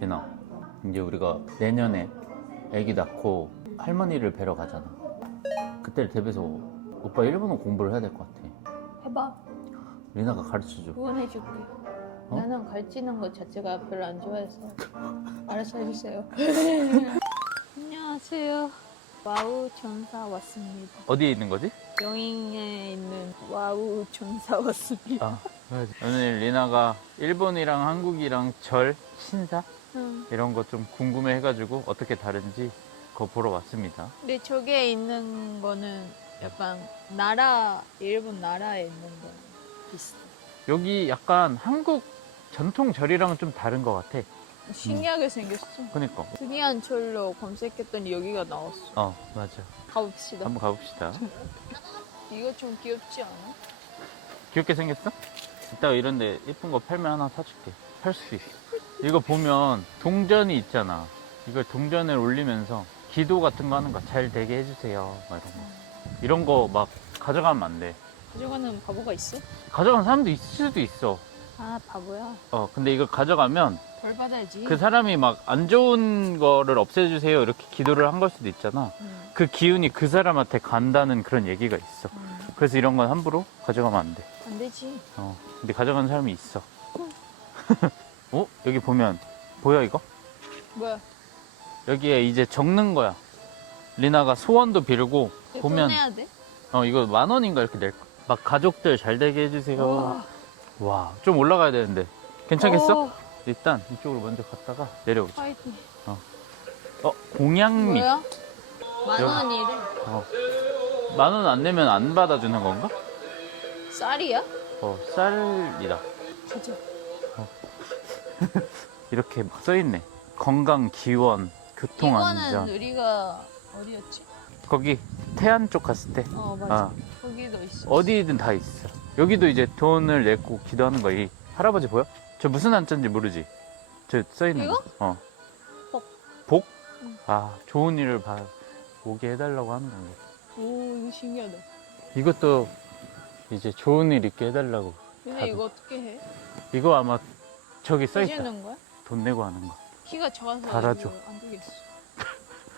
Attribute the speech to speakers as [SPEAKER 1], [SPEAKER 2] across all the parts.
[SPEAKER 1] 리나 이제 우리가 내년에 아기 낳고 할머니를 뵈러 가잖아 그때를 대비해서 오빠 일본어 공부를 해야 될 것 같아
[SPEAKER 2] 해봐.
[SPEAKER 1] 리나가 가르쳐줘
[SPEAKER 2] 후원해줄게.
[SPEAKER 1] 어?
[SPEAKER 2] 나는 가르치는 것 자체가 별로 안 좋아해서. 알아서 해주세요. 안녕하세요. 와우 전사 왔습니다.
[SPEAKER 1] 어디에 있는 거지?
[SPEAKER 2] 영인에 있는 와우 전사 왔습니다.
[SPEAKER 1] 아 오늘 리나가 일본이랑 한국이랑 절, 신사
[SPEAKER 2] 응.
[SPEAKER 1] 이런 거 좀 궁금해 해가지고 어떻게 다른지 그거 보러 왔습니다
[SPEAKER 2] 근데 저게 있는 거는 약간 나라 일본 나라에 있는 거 비슷해.
[SPEAKER 1] 여기 약간 한국 전통 절이랑은 좀 다른 것 같아
[SPEAKER 2] 신기하게 생겼어.
[SPEAKER 1] 그니까
[SPEAKER 2] 특이한 절로 검색했더니 여기가 나왔어.
[SPEAKER 1] 어 맞아
[SPEAKER 2] 가봅시다.
[SPEAKER 1] 한번 가봅시다
[SPEAKER 2] 이거 좀 귀엽지 않아?
[SPEAKER 1] 귀엽게 생겼어? 이따가 이런데 예쁜 거 팔면 하나 사줄게 팔 수 있어 이거 보면 동전이 있잖아 이걸 동전을 올리면서 기도 같은 거 하는 거 잘 되게 해주세요 막 이런 거 이런 거 막 가져가면 안 돼
[SPEAKER 2] 가져가는 바보가 있어?
[SPEAKER 1] 가져가는 사람도 있을 수도 있어
[SPEAKER 2] 아 바보야.
[SPEAKER 1] 어 근데 이걸 가져가면
[SPEAKER 2] 벌 받아야지.
[SPEAKER 1] 그 사람이 막 안 좋은 거를 없애주세요 이렇게 기도를 한 걸 수도 있잖아
[SPEAKER 2] 응.
[SPEAKER 1] 그 기운이 그 사람한테 간다는 그런 얘기가 있어
[SPEAKER 2] 응.
[SPEAKER 1] 그래서 이런 건 함부로 가져가면 안 돼
[SPEAKER 2] 안 되지.
[SPEAKER 1] 어, 근데 가져가는 사람이 있어. 어? 여기 보면, 보여, 이거?
[SPEAKER 2] 뭐야?
[SPEAKER 1] 여기에 이제 적는 거야. 리나가 소원도 빌고,
[SPEAKER 2] 이거
[SPEAKER 1] 보면,
[SPEAKER 2] 돈 내야 돼?
[SPEAKER 1] 어, 이거 만 원인가 이렇게 낼 거. 막 가족들 잘 되게 해주세요.
[SPEAKER 2] 와.
[SPEAKER 1] 와, 좀 올라가야 되는데. 괜찮겠어?
[SPEAKER 2] 오,
[SPEAKER 1] 일단 이쪽으로 먼저 갔다가 내려오자.
[SPEAKER 2] 파이팅.
[SPEAKER 1] 어, 공양미.
[SPEAKER 2] 뭐야? 만
[SPEAKER 1] 여기.
[SPEAKER 2] 원이래.
[SPEAKER 1] 어. 만원 안 내면 안 받아주는 건가?
[SPEAKER 2] 쌀이야?
[SPEAKER 1] 어, 쌀이다.
[SPEAKER 2] 가자.
[SPEAKER 1] 이렇게 막 써있네. 건강, 기원, 교통안전.
[SPEAKER 2] 이거는 우리가 어디였지?
[SPEAKER 1] 거기 태안 쪽 갔을 때
[SPEAKER 2] 어 맞아.
[SPEAKER 1] 아,
[SPEAKER 2] 거기도 있어.
[SPEAKER 1] 어디든 다 있어. 여기도 이제 돈을 내고 기도하는 거이 할아버지 보여? 저 무슨 한자인지 모르지? 저 써있는
[SPEAKER 2] 이거?
[SPEAKER 1] 거. 어.
[SPEAKER 2] 복.
[SPEAKER 1] 복?
[SPEAKER 2] 응.
[SPEAKER 1] 아, 좋은 일을 봐. 오게 해달라고 하는 건가.
[SPEAKER 2] 오 이거 신기하다.
[SPEAKER 1] 이것도 이제 좋은 일 있게 해달라고.
[SPEAKER 2] 근데
[SPEAKER 1] 다들.
[SPEAKER 2] 이거 어떻게 해?
[SPEAKER 1] 이거 아마 저기 써있다.
[SPEAKER 2] 거야?
[SPEAKER 1] 돈 내고 하는 거.
[SPEAKER 2] 키가 작아서
[SPEAKER 1] 달아줘.
[SPEAKER 2] 이거 안 되겠어.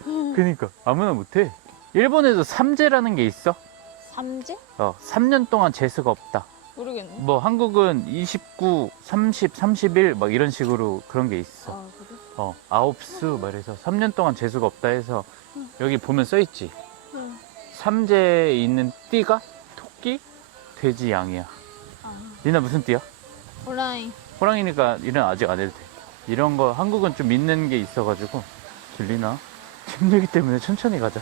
[SPEAKER 1] 그니까 아무나 못해. 일본에도 삼재라는 게 있어.
[SPEAKER 2] 삼재?
[SPEAKER 1] 어, 3년 동안 재수가 없다.
[SPEAKER 2] 모르겠네.
[SPEAKER 1] 뭐 한국은 29, 30, 31 막 이런 식으로 그런 게 있어.
[SPEAKER 2] 아 그래?
[SPEAKER 1] 어, 아홉수 말해서 3년 동안 재수가 없다 해서 여기 보면 써 있지.
[SPEAKER 2] 응.
[SPEAKER 1] 삼재에 있는 띠가 토끼, 돼지, 양이야.
[SPEAKER 2] 아
[SPEAKER 1] 리나 무슨 띠야?
[SPEAKER 2] 호랑이.
[SPEAKER 1] 호랑이니까 이런 아직 안 해도 돼. 이런 거 한국은 좀 믿는 게 있어가지고 들리나? 힘들기 때문에 천천히 가자.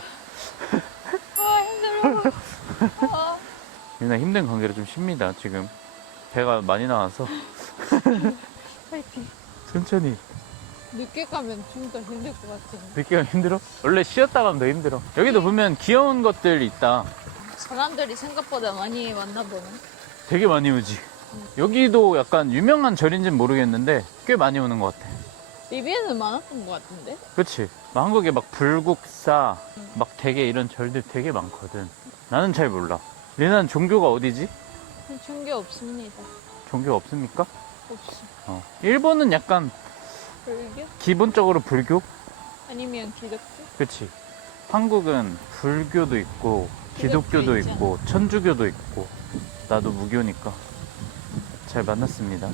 [SPEAKER 2] 아 힘들어. 아,
[SPEAKER 1] 리나 힘든 관계로 좀 쉽니다. 지금 배가 많이 나와서
[SPEAKER 2] 파이팅.
[SPEAKER 1] 천천히.
[SPEAKER 2] 늦게 가면 좀 더 힘들 것 같아.
[SPEAKER 1] 느끼가 힘들어? 원래 쉬었다 가면 더 힘들어. 여기도 보면 귀여운 것들 있다.
[SPEAKER 2] 사람들이 생각보다 많이 만나보네.
[SPEAKER 1] 되게 많이 오지. 여기도 약간 유명한 절인지는 모르겠는데 꽤 많이 오는 것 같아.
[SPEAKER 2] 리비에는 많았던 것 같은데?
[SPEAKER 1] 그치? 막 한국에 막 불국사, 막 되게 이런 절들 되게 많거든. 나는 잘 몰라. 리나는 종교가 어디지?
[SPEAKER 2] 충격 없습니다.
[SPEAKER 1] 종교 없습니까?
[SPEAKER 2] 없어.
[SPEAKER 1] 어. 일본은 약간
[SPEAKER 2] 불교?
[SPEAKER 1] 기본적으로 불교?
[SPEAKER 2] 아니면 기독교?
[SPEAKER 1] 그치? 한국은 불교도 있고,
[SPEAKER 2] 기독교
[SPEAKER 1] 기독교도
[SPEAKER 2] 있잖아.
[SPEAKER 1] 있고, 천주교도 있고, 나도 무교니까. 잘 만났습니다.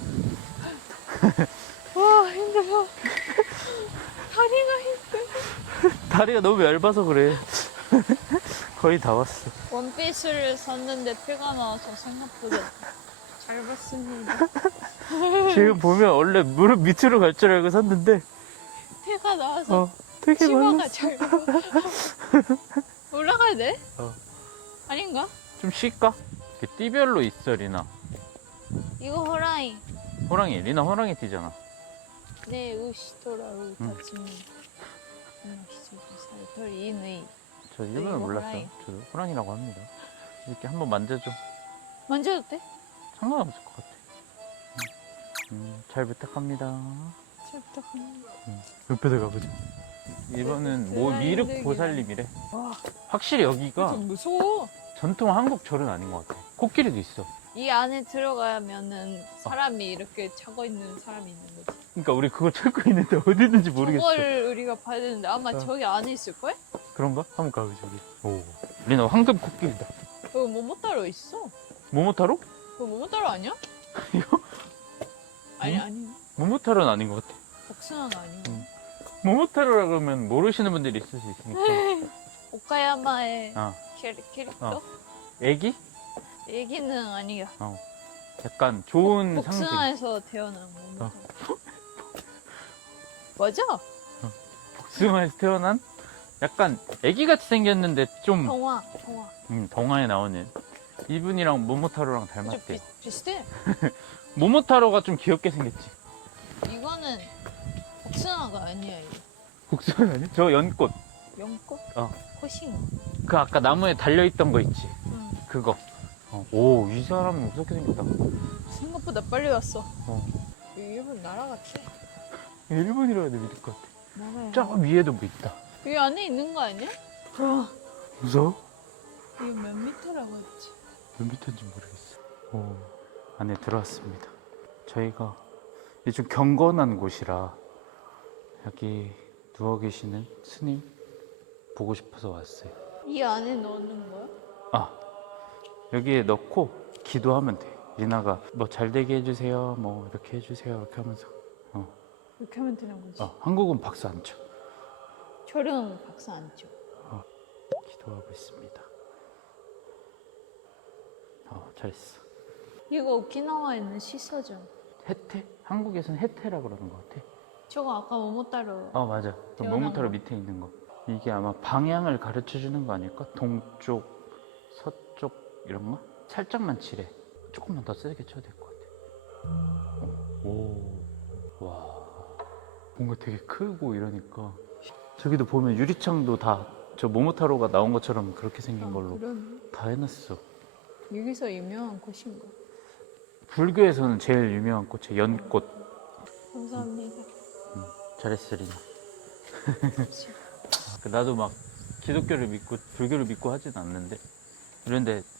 [SPEAKER 2] 와 힘들어. 다리가 힘들어.
[SPEAKER 1] 다리가 너무 얇아서 그래. 거의 다 왔어.
[SPEAKER 2] 원피스를 샀는데 피가 나와서 생각보다 잘 봤습니다.
[SPEAKER 1] 지금 보면 원래 무릎 밑으로 갈 줄 알고 샀는데,
[SPEAKER 2] 피가 나와서
[SPEAKER 1] 어, 되게
[SPEAKER 2] 치마가. 잘. 올라가야 돼?
[SPEAKER 1] 어.
[SPEAKER 2] 아닌가?
[SPEAKER 1] 좀 쉴까? 이렇게 띠별로 있어, 리나.
[SPEAKER 2] 이거 호랑이.
[SPEAKER 1] 호랑이, 리나 호랑이 띠잖아.
[SPEAKER 2] 네, 우시토라우. 다츠미. 살털 이누이.
[SPEAKER 1] 저
[SPEAKER 2] 이거
[SPEAKER 1] 일본은 몰랐어요.
[SPEAKER 2] 호랑이.
[SPEAKER 1] 저도 호랑이라고 합니다. 이렇게 한번 만져줘.
[SPEAKER 2] 만져도 돼?
[SPEAKER 1] 상관없을 것 같아. 음, 음, 잘 부탁합니다.
[SPEAKER 2] 잘 부탁합니다.
[SPEAKER 1] 옆에다 가보자. 이번은 뭐
[SPEAKER 2] 대단히
[SPEAKER 1] 미륵
[SPEAKER 2] 힘들긴
[SPEAKER 1] 보살님이래.
[SPEAKER 2] 와,
[SPEAKER 1] 확실히 여기가
[SPEAKER 2] 좀 무서워.
[SPEAKER 1] 전통 한국 절은 아닌 것 같아. 코끼리도 있어.
[SPEAKER 2] 이 안에 들어가면은 사람이 이렇게 차고 있는 사람이 있는 거지.
[SPEAKER 1] 그러니까 우리 그거 찾고 있는데 어디 있는지 모르겠어.
[SPEAKER 2] 그걸 우리가 봐야 되는데 아마
[SPEAKER 1] 어.
[SPEAKER 2] 저기 안에 있을 걸?
[SPEAKER 1] 그런가? 한번 가보 저기. 오. 리나 황금 코끼리다.
[SPEAKER 2] 그거 모모타로 있어
[SPEAKER 1] 모모타로?
[SPEAKER 2] 그거 모모타로 아니야?
[SPEAKER 1] 이거?
[SPEAKER 2] 아니
[SPEAKER 1] 응?
[SPEAKER 2] 아니
[SPEAKER 1] 모모타로는 아닌 것 같아.
[SPEAKER 2] 복숭아가 아니고
[SPEAKER 1] 응. 모모타로라 그러면 모르시는 분들이 있을 수 있으니까.
[SPEAKER 2] 오카야마의
[SPEAKER 1] 어.
[SPEAKER 2] 캐릭, 캐릭터?
[SPEAKER 1] 어. 애기?
[SPEAKER 2] 얘기는 아니야
[SPEAKER 1] 약간 좋은 상징.
[SPEAKER 2] 복숭아에서 태어난 모모타로
[SPEAKER 1] 어.
[SPEAKER 2] 맞아
[SPEAKER 1] 복숭아에서 태어난 약간 애기같이 생겼는데 좀
[SPEAKER 2] 동화 동화
[SPEAKER 1] 음, 동화에 나오는 이분이랑 모모타로랑
[SPEAKER 2] 좀
[SPEAKER 1] 닮았대.
[SPEAKER 2] 비, 비슷해
[SPEAKER 1] 모모타로가 좀 귀엽게 생겼지.
[SPEAKER 2] 이거는 복숭아가 아니야 이거
[SPEAKER 1] 복숭아 아니? 저 연꽃.
[SPEAKER 2] 연꽃?
[SPEAKER 1] 어.
[SPEAKER 2] 코싱어
[SPEAKER 1] 그 아까 나무에 달려있던 거 있지.
[SPEAKER 2] 응.
[SPEAKER 1] 그거. 어. 오, 이 사람은 무섭게 생겼다.
[SPEAKER 2] 생각보다 빨리 왔어
[SPEAKER 1] 어.
[SPEAKER 2] 이거 일본 나라 같아
[SPEAKER 1] 일본이라 해도 믿을 것 같아.
[SPEAKER 2] 나라야
[SPEAKER 1] 저 위에도 뭐 있다.
[SPEAKER 2] 여기 안에 있는 거 아니야?
[SPEAKER 1] 무서워?
[SPEAKER 2] 이거 몇 미터라고 했지?
[SPEAKER 1] 몇 미터인지 모르겠어. 오, 안에 들어왔습니다. 저희가 좀 경건한 곳이라 여기 누워 계시는 스님 보고 싶어서 왔어요.
[SPEAKER 2] 이 안에 넣는 거야?
[SPEAKER 1] 아, 여기에 넣고 기도하면 돼. 리나가 뭐 잘 되게 해주세요, 뭐 이렇게 해주세요, 이렇게 하면서. 어,
[SPEAKER 2] 이렇게 하면 되는 거지
[SPEAKER 1] 어 한국은 박수 안 쳐.
[SPEAKER 2] 철은 박수 안 쳐.
[SPEAKER 1] 기도하고 있습니다. 어, 잘했어.
[SPEAKER 2] 이거 오키나와에 있는 시서점.
[SPEAKER 1] 해태? 한국에서는 해태라 그러는 것 같아.
[SPEAKER 2] 저거 아까 모모타로.
[SPEAKER 1] 어 맞아 그
[SPEAKER 2] 태어난
[SPEAKER 1] 모모타로
[SPEAKER 2] 거.
[SPEAKER 1] 밑에 있는 거 이게 아마 방향을 가르쳐 주는 거 아닐까? 동쪽 서쪽 이런 거? 살짝만 칠해. 조금만 더 세게 쳐도 될것 같아. 오와. 뭔가 되게 크고 이러니까. 저기도 보면 유리창도 다 저 모모타로가 나온 것처럼 그렇게 생긴 걸로
[SPEAKER 2] 아, 그럼.
[SPEAKER 1] 다 해놨어.
[SPEAKER 2] 여기서 유명한 곳인가?
[SPEAKER 1] 불교에서는 제일 유명한 꽃이 연꽃.
[SPEAKER 2] 감사합니다.
[SPEAKER 1] 잘했어 리나. 그 나도 막 기독교를 믿고 불교를 믿고 하진 않는데. 그런데 기-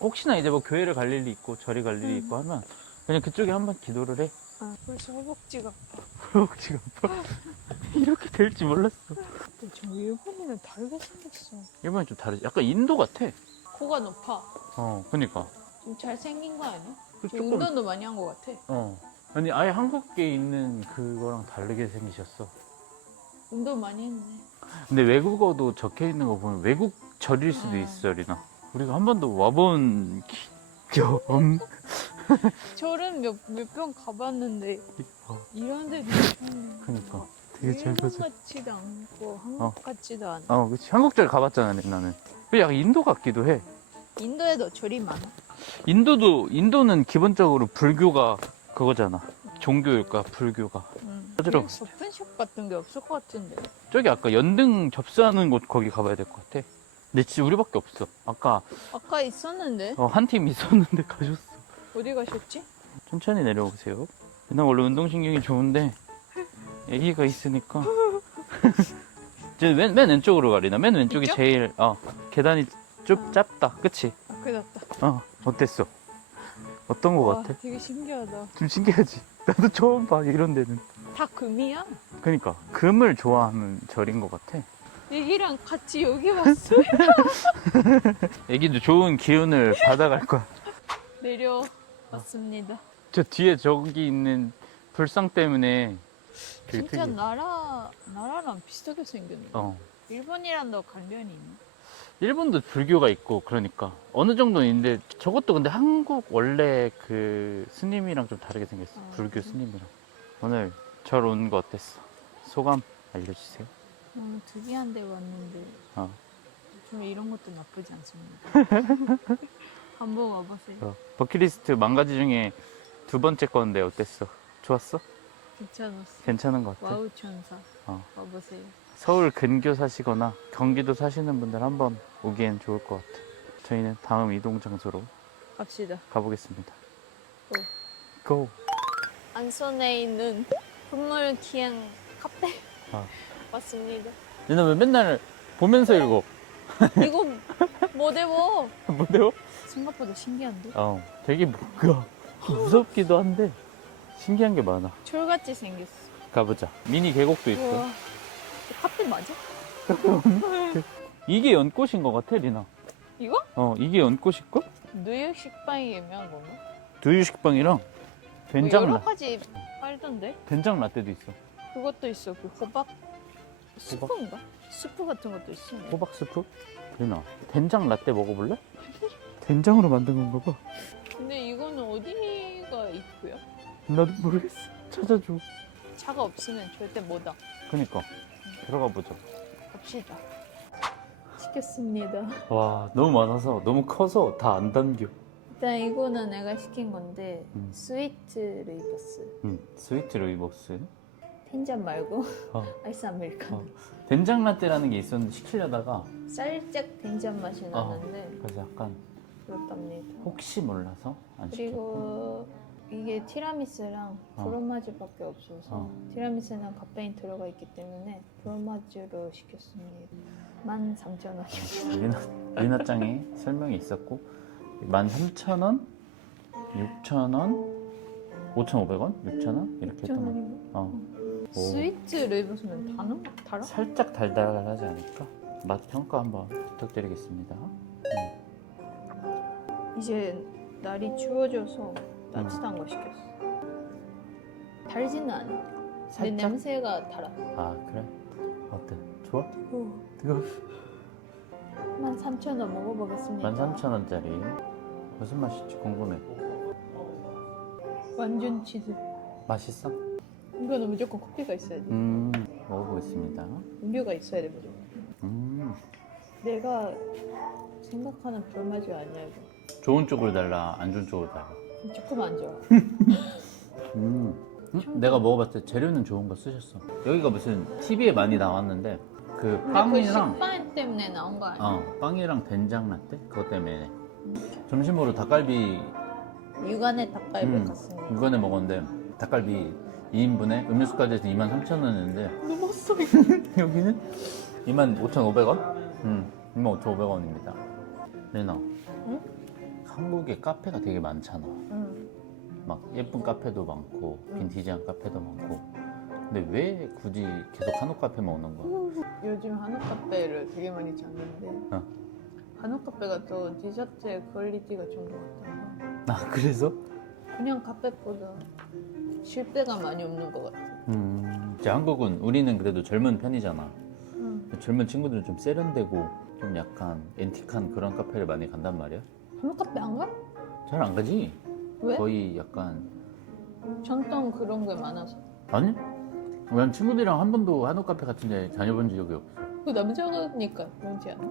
[SPEAKER 1] 혹시나 이제 뭐 교회를 갈 일이 있고 절이 갈 일이
[SPEAKER 2] 음.
[SPEAKER 1] 있고 하면 그냥 그쪽에 한번 기도를 해
[SPEAKER 2] 아, 벌써 허벅지가.
[SPEAKER 1] 허벅지가 아파 이렇게 될지 몰랐어
[SPEAKER 2] 근데 저 일본이랑 다르게 생겼어.
[SPEAKER 1] 일본이 좀 다르지 약간 인도 같아
[SPEAKER 2] 코가 높아.
[SPEAKER 1] 어 그니까
[SPEAKER 2] 좀 잘생긴 거 아니야? 그저
[SPEAKER 1] 조금
[SPEAKER 2] 운동도 많이 한거 같아.
[SPEAKER 1] 어 아니 아예 한국에 있는 그거랑 다르게 생기셨어
[SPEAKER 2] 운동 많이 했네.
[SPEAKER 1] 근데 외국어도 적혀 있는 거 보면 외국 절일 수도
[SPEAKER 2] 음.
[SPEAKER 1] 있어 리나 우리가 한 번도 와본 기점
[SPEAKER 2] 저는 몇, 몇 번 가봤는데
[SPEAKER 1] 어,
[SPEAKER 2] 이런 데도
[SPEAKER 1] 그니까 되게 잘
[SPEAKER 2] 일본
[SPEAKER 1] 가져
[SPEAKER 2] 같지도 않고 한국
[SPEAKER 1] 어.
[SPEAKER 2] 같지도 않아.
[SPEAKER 1] 어, 그치. 한국절 가봤잖아, 나는. 근데 약간 인도 같기도 해.
[SPEAKER 2] 인도에도 절이 많아.
[SPEAKER 1] 인도도, 인도는 기본적으로 불교가 그거잖아. 종교일까, 불교가.
[SPEAKER 2] 응.
[SPEAKER 1] 찾으러
[SPEAKER 2] 서픈숍 같은 게 없을 것 같은데.
[SPEAKER 1] 저기 아까 연등 접수하는 곳 거기 가봐야 될 것 같아. 근데 진짜 우리밖에 없어. 아까
[SPEAKER 2] 아까 있었는데
[SPEAKER 1] 어, 한 팀 있었는데 가셨어.
[SPEAKER 2] 어디 가셨지?
[SPEAKER 1] 천천히 내려오세요. 나 원래 운동신경이 좋은데 애기가 있으니까. 이제 맨, 맨 왼쪽으로 가리나. 맨 왼쪽이
[SPEAKER 2] 이쪽?
[SPEAKER 1] 제일, 어, 계단이 쭉
[SPEAKER 2] 아.
[SPEAKER 1] 짧다. 그치?
[SPEAKER 2] 아, 그랬다.
[SPEAKER 1] 어, 어땠어? 어떤 거
[SPEAKER 2] 와,
[SPEAKER 1] 같아?
[SPEAKER 2] 되게 신기하다.
[SPEAKER 1] 좀 신기하지? 나도 처음 봐, 이런 데는.
[SPEAKER 2] 다 금이야?
[SPEAKER 1] 그니까, 금을 좋아하는 절인 것 같아.
[SPEAKER 2] 애기랑 같이 여기 왔어.
[SPEAKER 1] 애기도 좋은 기운을 받아갈 거야.
[SPEAKER 2] 내려왔습니다.
[SPEAKER 1] 저 뒤에 저기 있는 불상 때문에 되게
[SPEAKER 2] 진짜
[SPEAKER 1] 특이해.
[SPEAKER 2] 나라 나라랑 비슷하게 생겼네.
[SPEAKER 1] 어.
[SPEAKER 2] 일본이랑도 관련이 있네.
[SPEAKER 1] 일본도 불교가 있고, 그러니까. 어느 정도는 있는데, 저것도 근데 한국 원래 그 스님이랑 좀 다르게 생겼어.
[SPEAKER 2] 아,
[SPEAKER 1] 불교? 스님이랑. 오늘 절 온 거 어땠어? 소감 알려주세요.
[SPEAKER 2] 음, 특이한 데 왔는데
[SPEAKER 1] 어.
[SPEAKER 2] 좀 이런 것도 나쁘지 않습니다. 한번 와보세요.
[SPEAKER 1] 어, 버킷리스트 만 가지 중에 두 번째 건데 어땠어? 좋았어?
[SPEAKER 2] 괜찮았어.
[SPEAKER 1] 괜찮은 것 같아.
[SPEAKER 2] 와우 천사
[SPEAKER 1] 어.
[SPEAKER 2] 와보세요.
[SPEAKER 1] 서울 근교 사시거나 경기도 사시는 분들 한번 오기엔 좋을 것 같아. 저희는 다음 이동 장소로
[SPEAKER 2] 갑시다.
[SPEAKER 1] 가보겠습니다.
[SPEAKER 2] 고.
[SPEAKER 1] 고!
[SPEAKER 2] 안선에 있는 분물 기행 카페
[SPEAKER 1] 어.
[SPEAKER 2] 왔습니다.
[SPEAKER 1] 얘는 왜 맨날 보면서 읽어?
[SPEAKER 2] 이거 못 외워.
[SPEAKER 1] 뭐래요?
[SPEAKER 2] 생각보다 신기한데?
[SPEAKER 1] 어, 되게 뭔가 무섭기도 한데 신기한 게 많아.
[SPEAKER 2] 철같이 생겼어.
[SPEAKER 1] 가보자. 미니 계곡도 있어.
[SPEAKER 2] 우와. 카페 맞아?
[SPEAKER 1] 이게 연꽃인 것 같아, 리나.
[SPEAKER 2] 이거?
[SPEAKER 1] 어, 이게 연꽃일걸?
[SPEAKER 2] 뉴욕 식빵이 유명한 건가?
[SPEAKER 1] 두유 식빵이랑 된장
[SPEAKER 2] 여러
[SPEAKER 1] 라
[SPEAKER 2] 가지 팔던데?
[SPEAKER 1] 된장 라떼도 있어.
[SPEAKER 2] 그것도 있어. 그 호박 스프인가? 스프 같은 것도 있어.
[SPEAKER 1] 호박 스프? 리나, 된장 라떼 먹어볼래? 된장으로 만든 건가 봐.
[SPEAKER 2] 근데 이거는 어디가 있고요?
[SPEAKER 1] 나도 모르겠어. 찾아줘.
[SPEAKER 2] 차가 없으면 절대 못 와.
[SPEAKER 1] 그니까 들어가 보자.
[SPEAKER 2] 갑시다. 시켰습니다.
[SPEAKER 1] 와, 너무 많아서 너무 커서 다 안 담겨.
[SPEAKER 2] 일단 이거는 내가 시킨 건데
[SPEAKER 1] 음.
[SPEAKER 2] 스위트 루이버스.
[SPEAKER 1] 응, 스위트 루이버스.
[SPEAKER 2] 텐잔 말고
[SPEAKER 1] 어.
[SPEAKER 2] 아이스 아메리카노.
[SPEAKER 1] 어. 된장 라떼라는 게 있었는데 시키려다가
[SPEAKER 2] 살짝 텐잔 맛이
[SPEAKER 1] 어.
[SPEAKER 2] 나는데
[SPEAKER 1] 그래서 약간
[SPEAKER 2] 그렇답니다.
[SPEAKER 1] 혹시 몰라서 안 시켰고.
[SPEAKER 2] 그리고 이게 티라미수랑
[SPEAKER 1] 어.
[SPEAKER 2] 프로마주밖에 없어서
[SPEAKER 1] 어.
[SPEAKER 2] 티라미수는 카페인 들어가 있기 때문에 프로마주로 시켰습니다. 13,000원.
[SPEAKER 1] 리나, 리나짱에 설명이 있었고 13,000원, 6,000원, 5,500원, 6,000원 이렇게 했던 거.
[SPEAKER 2] 6,000원인가?
[SPEAKER 1] 어. 오.
[SPEAKER 2] 스위트 루이버스는 달아? 달아?
[SPEAKER 1] 살짝 달달하지 않을까? 맛 평가 한번 부탁드리겠습니다.
[SPEAKER 2] 이제 날이 추워져서 따뜻한 거 시켰어. 달지는 않아. 근데
[SPEAKER 1] 살짝.
[SPEAKER 2] 냄새가 달아.
[SPEAKER 1] 아 그래? 어때? 좋아? 뜨거.
[SPEAKER 2] 13,000원 먹어보겠습니다.
[SPEAKER 1] 13,000원짜리 무슨 맛일지 궁금해.
[SPEAKER 2] 완전 치즈.
[SPEAKER 1] 맛있어?
[SPEAKER 2] 이거는 무조건 커피가 있어야 돼.
[SPEAKER 1] 음 먹어보겠습니다.
[SPEAKER 2] 음료가 있어야 돼 무조건.
[SPEAKER 1] 음
[SPEAKER 2] 내가 생각하는 별맛이 아니야 이거.
[SPEAKER 1] 좋은 쪽으로 달라 안 좋은 쪽으로 달라.
[SPEAKER 2] 조금 안 좋아.
[SPEAKER 1] 음. 음? 내가 먹어봤을 때 재료는 좋은 거 쓰셨어. 여기가 무슨 TV에 많이 나왔는데 그
[SPEAKER 2] 그
[SPEAKER 1] 빵이랑
[SPEAKER 2] 식빵 때문에 나온 거 아니야?
[SPEAKER 1] 어 빵이랑 된장 라떼 그것 때문에 점심으로 닭갈비
[SPEAKER 2] 육안의 닭갈비
[SPEAKER 1] 음,
[SPEAKER 2] 갔습니다.
[SPEAKER 1] 이번에 먹었는데 닭갈비 2인분에 음료수까지 해서 23,000원이었는데
[SPEAKER 2] 넘었어.
[SPEAKER 1] 여기는 25,500원? 음, 25,500원입니다. 레나,
[SPEAKER 2] 응?
[SPEAKER 1] 한국에 카페가 되게 많잖아.
[SPEAKER 2] 응.
[SPEAKER 1] 막 예쁜 카페도 많고 빈티지한 카페도 많고. 근데 왜 굳이 계속 한옥 카페만 오는 거야?
[SPEAKER 2] 요즘 한옥 카페를 되게 많이 찾는데
[SPEAKER 1] 어.
[SPEAKER 2] 한옥 카페가 더 디저트의 퀄리티가 좋은 것 같아서
[SPEAKER 1] 아 그래서?
[SPEAKER 2] 그냥 카페보다 실패가 많이 없는 것 같아.
[SPEAKER 1] 음, 이제 한국은 우리는 그래도 젊은 편이잖아.
[SPEAKER 2] 응.
[SPEAKER 1] 젊은 친구들은 좀 세련되고 좀 약간 앤틱한 그런 카페를 많이 간단 말이야.
[SPEAKER 2] 한옥 카페 안 가?
[SPEAKER 1] 잘 안 가지?
[SPEAKER 2] 왜?
[SPEAKER 1] 거의 약간
[SPEAKER 2] 전통 그런 게 많아서.
[SPEAKER 1] 아니? 난 친구들이랑 한 번도 한옥 카페 같은 데 다녀본 적이 없어.
[SPEAKER 2] 그 남자니까 그런지 않아?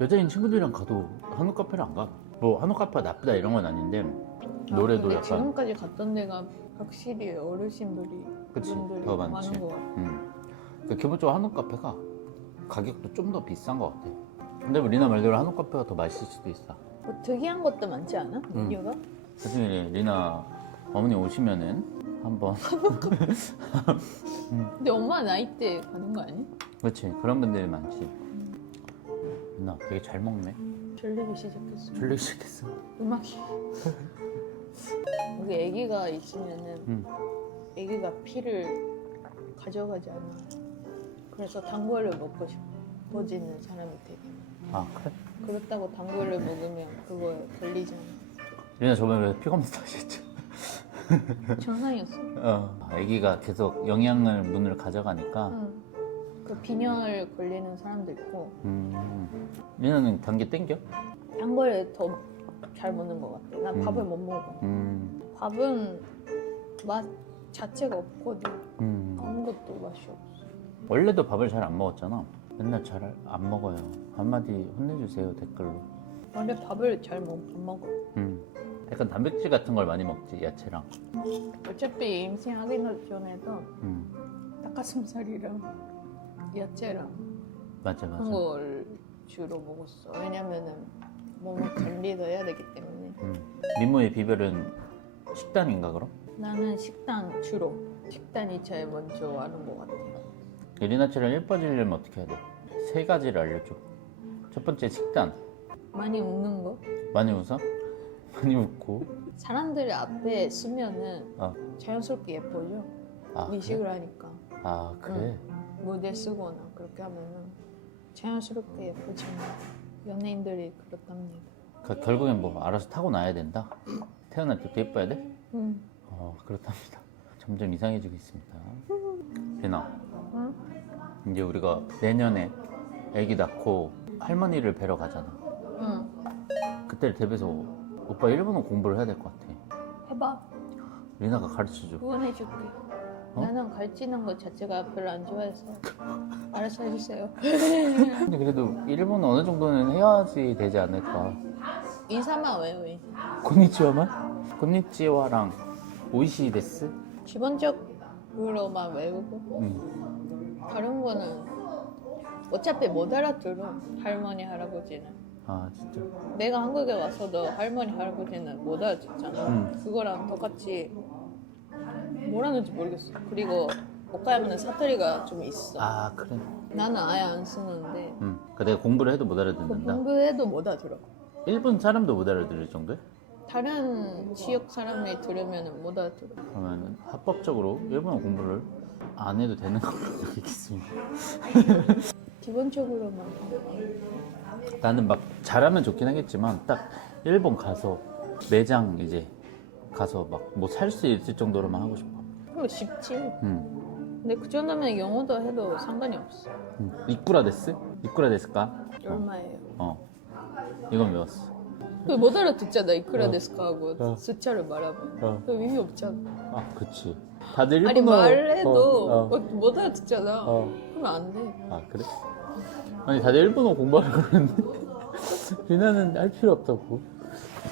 [SPEAKER 1] 여자인 친구들이랑 가도 한옥 카페를 안 가. 뭐 한옥 카페가 나쁘다 이런 건 아닌데 노래도
[SPEAKER 2] 근데
[SPEAKER 1] 약간
[SPEAKER 2] 지금까지 갔던 데가 확실히 어르신들이
[SPEAKER 1] 그치,
[SPEAKER 2] 그분들이
[SPEAKER 1] 더 많지.
[SPEAKER 2] 많은 것 같아.
[SPEAKER 1] 음. 그 기본적으로 한옥 카페가 가격도 좀 더 비싼 것 같아. 근데 뭐 리나 말대로 한옥 카페가 더 맛있을 수도 있어.
[SPEAKER 2] 뭐 특이한 것도 많지 않아?
[SPEAKER 1] 응.
[SPEAKER 2] 메뉴가?
[SPEAKER 1] 나중에 리나 어머니 오시면은 한번
[SPEAKER 2] 근데 엄마 나이 때 가는 거 아니야?
[SPEAKER 1] 그렇지 그런 분들이 많지. 리나 되게 잘 먹네.
[SPEAKER 2] 졸리기 시작했어.
[SPEAKER 1] 졸리기 시작했어.
[SPEAKER 2] 음악이. 여기 아기가 있으면은
[SPEAKER 1] 응.
[SPEAKER 2] 아기가 피를 가져가지 않아. 그래서 단거를 먹고 싶어지는 사람이 되게 많아.
[SPEAKER 1] 아 그래?
[SPEAKER 2] 그렇다고 단거를 먹으면 그거 걸리잖아.
[SPEAKER 1] 리나 저번에 왜 피검사 하셨죠?
[SPEAKER 2] 정상이었어.
[SPEAKER 1] 어. 아기가 계속 영양을 문을 가져가니까
[SPEAKER 2] 응. 그 빈혈 걸리는 사람도 있고
[SPEAKER 1] 음. 리나는 단계 땡겨?
[SPEAKER 2] 단 거를 더 잘 먹는 것 같아. 난
[SPEAKER 1] 음.
[SPEAKER 2] 밥을 못 먹어.
[SPEAKER 1] 음.
[SPEAKER 2] 밥은 맛 자체가 없거든.
[SPEAKER 1] 음.
[SPEAKER 2] 아무것도 맛이 없어.
[SPEAKER 1] 원래도 밥을 잘 안 먹었잖아. 맨날 잘 안 먹어요. 한마디 혼내주세요 댓글로.
[SPEAKER 2] 원래 밥을 잘못 먹어.
[SPEAKER 1] 음. 약간 단백질 같은 걸 많이 먹지 야채랑.
[SPEAKER 2] 어차피 임신하기 전에도
[SPEAKER 1] 음.
[SPEAKER 2] 닭가슴살이랑 야채랑
[SPEAKER 1] 맞아 맞아.
[SPEAKER 2] 그런 걸 주로 먹었어. 왜냐면은 몸을 관리도 해야 되기 때문에.
[SPEAKER 1] 음. 민모의 비결은 식단인가 그럼?
[SPEAKER 2] 나는 식단 주로 식단이 제일 먼저 하는 것 같아.
[SPEAKER 1] 리나처럼 예뻐지려면 어떻게 해야 돼? 세 가지를 알려줘. 첫 번째 식단.
[SPEAKER 2] 많이 웃는 거?
[SPEAKER 1] 많이 웃어? 많이 웃고
[SPEAKER 2] 사람들 앞에 쓰면은
[SPEAKER 1] 어.
[SPEAKER 2] 자연스럽게 예뻐져.
[SPEAKER 1] 아?
[SPEAKER 2] 미식을 하니까
[SPEAKER 1] 아 그래?
[SPEAKER 2] 무대 쓰거나 그렇게 하면은 자연스럽게 예쁘지만 연예인들이 그렇답니다.
[SPEAKER 1] 그, 결국엔 뭐 알아서 타고 나야 된다? 태어날 때부터 예뻐야 돼?
[SPEAKER 2] 응.
[SPEAKER 1] 어 그렇답니다 점점 이상해지고 있습니다 배나
[SPEAKER 2] 응?
[SPEAKER 1] 이제 우리가 내년에 아기 낳고 할머니를 뵈러 가잖아
[SPEAKER 2] 응.
[SPEAKER 1] 그때를 대비해서 오빠 일본어 공부를 해야 될 것 같아
[SPEAKER 2] 해봐.
[SPEAKER 1] 리나가 가르쳐줘
[SPEAKER 2] 후원해줄게.
[SPEAKER 1] 어?
[SPEAKER 2] 나는 가르치는 것 자체가 별로 안 좋아해서 알아서 해주세요.
[SPEAKER 1] 근데 그래도 일본어 어느 정도는 해야지 되지 않을까
[SPEAKER 2] 인사만 외워 이제.
[SPEAKER 1] 곤니치와만? 곤니치와랑 오이시 데스?
[SPEAKER 2] 기본적으로만 외우고
[SPEAKER 1] 응.
[SPEAKER 2] 다른 거는 어차피 못 알아들어 할머니 할아버지는
[SPEAKER 1] 아 진짜
[SPEAKER 2] 내가 한국에 와서도 할머니 할아버지는 못 알아듣잖아
[SPEAKER 1] 응.
[SPEAKER 2] 그거랑 똑같이 뭐라는지 모르겠어. 그리고 오카야마는 사투리가 좀 있어.
[SPEAKER 1] 아 그래.
[SPEAKER 2] 나는 아예 안 쓰는데.
[SPEAKER 1] 응. 그러니까 내가 공부를 해도
[SPEAKER 2] 못그
[SPEAKER 1] 알아듣는다?
[SPEAKER 2] 공부해도 못 알아들어.
[SPEAKER 1] 일본 사람도 못 알아들을 정도야?
[SPEAKER 2] 다른 지역 사람이 들으면 못 알아들어.
[SPEAKER 1] 그러면 합법적으로 일본어 공부를 안 해도 되는 걸로 여기겠습니다.
[SPEAKER 2] 기본적으로만.
[SPEAKER 1] 나는 막 잘하면 좋긴 하겠지만 딱 일본 가서 매장 이제 가서 막 뭐 살 수 있을 정도로만 하고 싶어
[SPEAKER 2] 그거 쉽지
[SPEAKER 1] 응.
[SPEAKER 2] 근데 그 정도면 영어도 해도 상관이 없어
[SPEAKER 1] 응. 이쿠라 데스? 이쿠라 데스까?
[SPEAKER 2] 얼마예요?
[SPEAKER 1] 어 이건 외웠어
[SPEAKER 2] 그못 알아듣잖아 이쿠라
[SPEAKER 1] 어.
[SPEAKER 2] 데스카 하고
[SPEAKER 1] 어.
[SPEAKER 2] 숫자를 말하면
[SPEAKER 1] 어.
[SPEAKER 2] 그 의미 없잖아
[SPEAKER 1] 아 그치 다들 일본어
[SPEAKER 2] 아니 말해도
[SPEAKER 1] 어, 어.
[SPEAKER 2] 어, 못 알아듣잖아
[SPEAKER 1] 어.
[SPEAKER 2] 그러면 안 돼
[SPEAKER 1] 아 그래? 아니 다들 일본어 공부하려고 그러는데 리나는 할 필요 없다고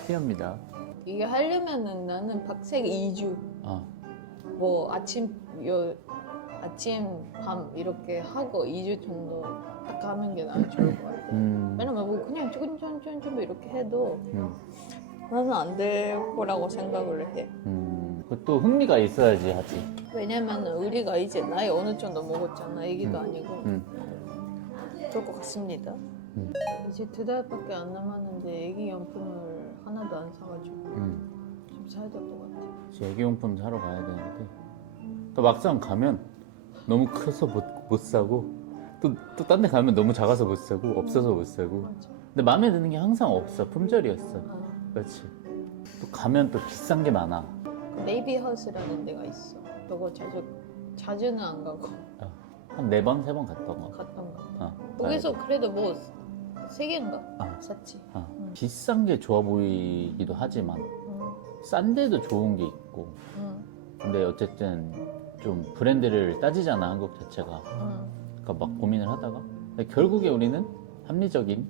[SPEAKER 1] 티합니다
[SPEAKER 2] 이게 하려면은 나는 박색 2주
[SPEAKER 1] 아
[SPEAKER 2] 뭐 아침 요 아침 밤 이렇게 하고 2주 정도 딱 하는 게 나는 좋을 것 같아
[SPEAKER 1] 음,
[SPEAKER 2] 왜냐면 뭐 그냥 쭈근쭈근쭈근 이렇게 해도
[SPEAKER 1] 음,
[SPEAKER 2] 나는 안 될 거라고 생각을 해
[SPEAKER 1] 음. 그또 흥미가 있어야지 하지
[SPEAKER 2] 왜냐면 우리가 이제 나이 어느 정도 먹었잖아 애기도
[SPEAKER 1] 음.
[SPEAKER 2] 아니고
[SPEAKER 1] 음.
[SPEAKER 2] 그럴 것 같습니다
[SPEAKER 1] 음.
[SPEAKER 2] 이제 두 달밖에 안 남았는데 애기 용품을 하나도 안 사가지고
[SPEAKER 1] 음.
[SPEAKER 2] 좀 사야 될 것 같아
[SPEAKER 1] 애기용품 사러 가야 되는데. 또 막상 가면 너무 커서 못, 못 사고 또 또 딴 데 가면 너무 작아서 못 사고 없어서 못 사고.
[SPEAKER 2] 맞아
[SPEAKER 1] 근데 마음에 드는 게 항상 없어. 품절이었어.
[SPEAKER 2] 아,
[SPEAKER 1] 그렇지. 또 가면 또 비싼 게 많아.
[SPEAKER 2] 그 네이비 하우스라는 데가 있어. 그거 자주 자주는 안 가고.
[SPEAKER 1] 한 네 번 세 번 갔던 거.
[SPEAKER 2] 갔던 것 같아
[SPEAKER 1] 어,
[SPEAKER 2] 거기서 그래도 뭐 세 개인가?
[SPEAKER 1] 아.
[SPEAKER 2] 샀지.
[SPEAKER 1] 어.
[SPEAKER 2] 음.
[SPEAKER 1] 비싼 게 좋아 보이기도 하지만
[SPEAKER 2] 응,
[SPEAKER 1] 싼 데도 좋은 게 있고
[SPEAKER 2] 응,
[SPEAKER 1] 근데 어쨌든 좀 브랜드를 따지잖아 한국 자체가.
[SPEAKER 2] 응.
[SPEAKER 1] 그러니까 막 고민을 하다가. 근데 결국에 우리는 합리적인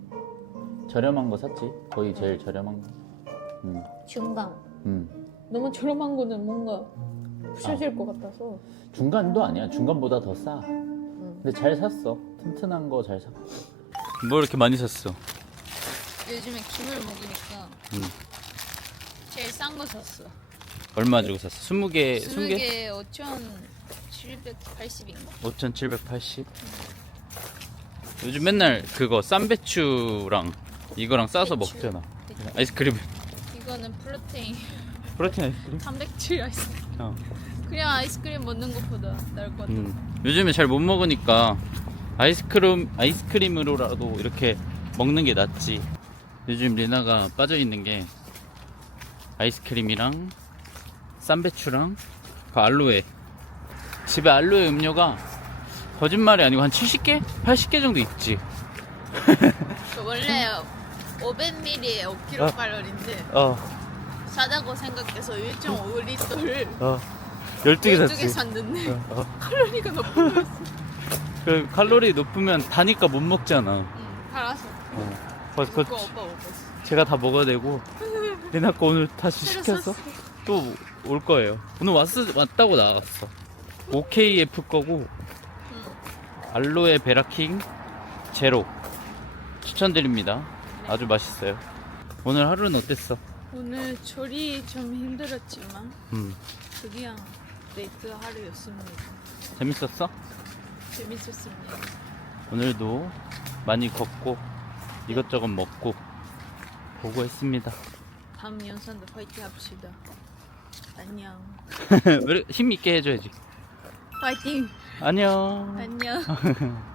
[SPEAKER 1] 저렴한 거 샀지. 거의 제일 저렴한 거. 음,
[SPEAKER 2] 중간
[SPEAKER 1] 음.
[SPEAKER 2] 너무 저렴한 거는 뭔가 부셔질 것 같아서.
[SPEAKER 1] 중간도 아니야. 중간보다 더싸.
[SPEAKER 2] 응.
[SPEAKER 1] 근데 잘 샀어. 튼튼한 거 잘 샀고. 뭐 이렇게 많이 샀어?
[SPEAKER 2] 요즘에 김을 먹으니까
[SPEAKER 1] 음.
[SPEAKER 2] 제일 싼 거 샀어
[SPEAKER 1] 얼마 주고 샀어? 20개
[SPEAKER 2] 20개 5,780인가?
[SPEAKER 1] 5,780 요즘 맨날 그거 쌈배추랑 이거랑 싸서
[SPEAKER 2] 배추.
[SPEAKER 1] 먹잖아 아이스크림
[SPEAKER 2] 이거는 프로테인
[SPEAKER 1] 프로틴 아이스크림?
[SPEAKER 2] 단백질 아이스크림
[SPEAKER 1] 어.
[SPEAKER 2] 그냥 아이스크림 먹는 것보다 나을 것 같아
[SPEAKER 1] 음. 요즘에 잘 못 먹으니까 아이스크림 아이스크림으로라도 이렇게 먹는 게 낫지. 요즘 리나가 빠져 있는 게 아이스크림이랑 쌈배추랑 그 알로에. 집에 알로에 음료가 거짓말이 아니고 한 70개? 80개 정도 있지.
[SPEAKER 2] 저 원래 500ml에 5kcal인데
[SPEAKER 1] 어,
[SPEAKER 2] 싸다고 생각해서 1.5리터를
[SPEAKER 1] 어. 12개
[SPEAKER 2] 12개
[SPEAKER 1] 샀지.
[SPEAKER 2] 샀는데
[SPEAKER 1] 어, 어.
[SPEAKER 2] 칼로리가 높은 거였어
[SPEAKER 1] 그 칼로리 높으면 다니까 못 먹잖아.
[SPEAKER 2] 응, 팔아서
[SPEAKER 1] 어. 그래서 그거
[SPEAKER 2] 그거 오빠 먹었어
[SPEAKER 1] 제가 다 먹어야 되고 리나 거 오늘 다시
[SPEAKER 2] 샀어.
[SPEAKER 1] 또 올 거예요. 오늘 왔, 왔다고 나갔어. OKF 거고
[SPEAKER 2] 응.
[SPEAKER 1] 알로에 베라킹 제로 추천드립니다. 아주 맛있어요. 오늘 하루는 어땠어?
[SPEAKER 2] 오늘 조리 좀 힘들었지만
[SPEAKER 1] 음,
[SPEAKER 2] 그냥 데이트 하루였습니다
[SPEAKER 1] 재밌었어?
[SPEAKER 2] 재밌었습니다
[SPEAKER 1] 오늘도 많이 걷고 이것저것 먹고 보고 했습니다.
[SPEAKER 2] 다음 영상도 파이팅 합시다. 안녕.
[SPEAKER 1] 힘 있게 해줘야지.
[SPEAKER 2] 파이팅.
[SPEAKER 1] 안녕.
[SPEAKER 2] 안녕.